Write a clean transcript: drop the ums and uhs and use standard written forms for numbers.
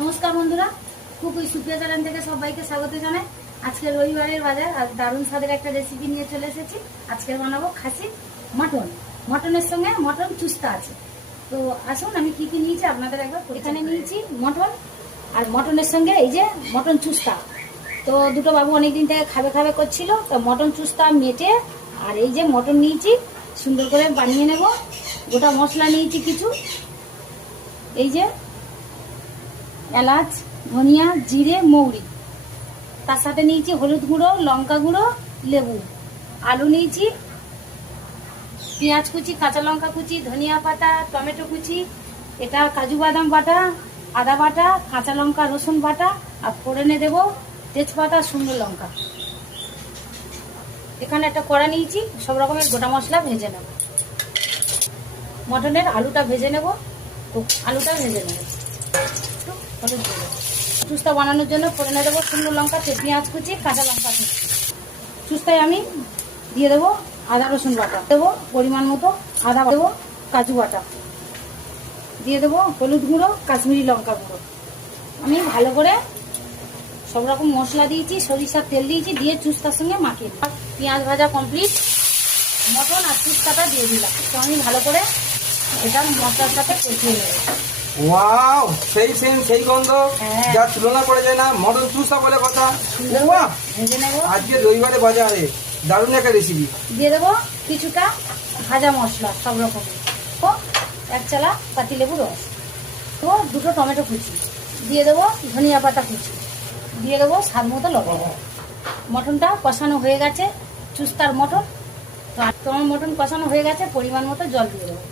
নমস্কার বন্ধুরা, কুকুই সুপ্রিয়া চ্যানেল থেকে সবাইকে স্বাগত জানাই। আজকে রবিবারের বাজার আর দারুণ স্বাদের একটা রেসিপি নিয়ে চলে এসেছি। আজকে বানাবো খাসি মটন। মটনের সঙ্গে মটন চুস্তা আছে। তো আসুন আমি কি কি নিয়েছি আপনাদের একবার। এখানে নিয়েছি মটন, আর মটনের সঙ্গে এই যে মটন চুস্তা। তো দুটো বাবু অনেকদিন থেকে খাবে খাবে করছিল, তো মটন চুস্তা মেটে আর এই যে মটন নিয়েছি সুন্দর করে বানিয়ে নেব। গোটা মশলা নিয়েছি কিছু, এই যে এলাচ, ধনিয়া, জিরে, মৌরি। তার সাথে নিয়েছি হলুদ গুঁড়ো, লঙ্কা গুঁড়ো, লেবু। আলু নিয়েছি, পেঁয়াজ কুচি, কাঁচা লঙ্কা কুচি, ধনিয়া পাতা, টমেটো কুচি, এটা কাজু বাদাম বাটা, আদা বাটা, কাঁচা লঙ্কা রসুন বাটা, আর ফোড়নে দেবো তেজপাতা, শুকনো লঙ্কা। এখানে একটা কড়া নিয়েছি, সব রকমের গোটা মশলা ভেজে নেব। মটনের আলুটা ভেজে নেব, আলুটা ভেজে নেব। চুস্তা বানানোর জন্য ফোড়নে দেবো শুকনো লঙ্কা, পেঁয়াজ কুচি, কাঁচা লঙ্কা কুচি। চুস্তায় আমি দিয়ে দেবো আদা রসুন বাটা, দেবো পরিমাণ মতো আদা, দেবো কাজু বাটা, দিয়ে দেবো হলুদ গুঁড়ো, কাশ্মীরি লঙ্কা গুঁড়ো। আমি ভালো করে সব রকম মশলা দিয়েছি, সরিষার তেল দিয়েছি, দিয়ে চুস্তার সঙ্গে মাখিয়ে দিই। পেঁয়াজ ভাজা কমপ্লিট, মটন আর চুস্তাটা দিয়ে দিলাম। তো আমি ভালো করে এটা মশলার সাথে কষিয়ে নেব। ওয়াও, সেই গন্ধ যা তুলনা করে যায় না। মটন চুস্তা বলে কথা। ভেজে নেব। আজকে রবিবারে বাজারে দারুণ একটা রেসিপি। দিয়ে দেবো কিছুটা ভাজা মশলা সব রকম, ও এক চালা পাতি লেবু রস, তো দুটো টমেটো কুচি, দিয়ে দেবো ধনিয়া পাতা কুচি, দিয়ে দেবো স্বাদ মতো লবণ। মটনটা কষানো হয়ে গেছে, চুস্তার মটন। তো আমার মটন কষানো হয়ে গেছে, পরিমাণ মতো জল দিয়ে দেবো।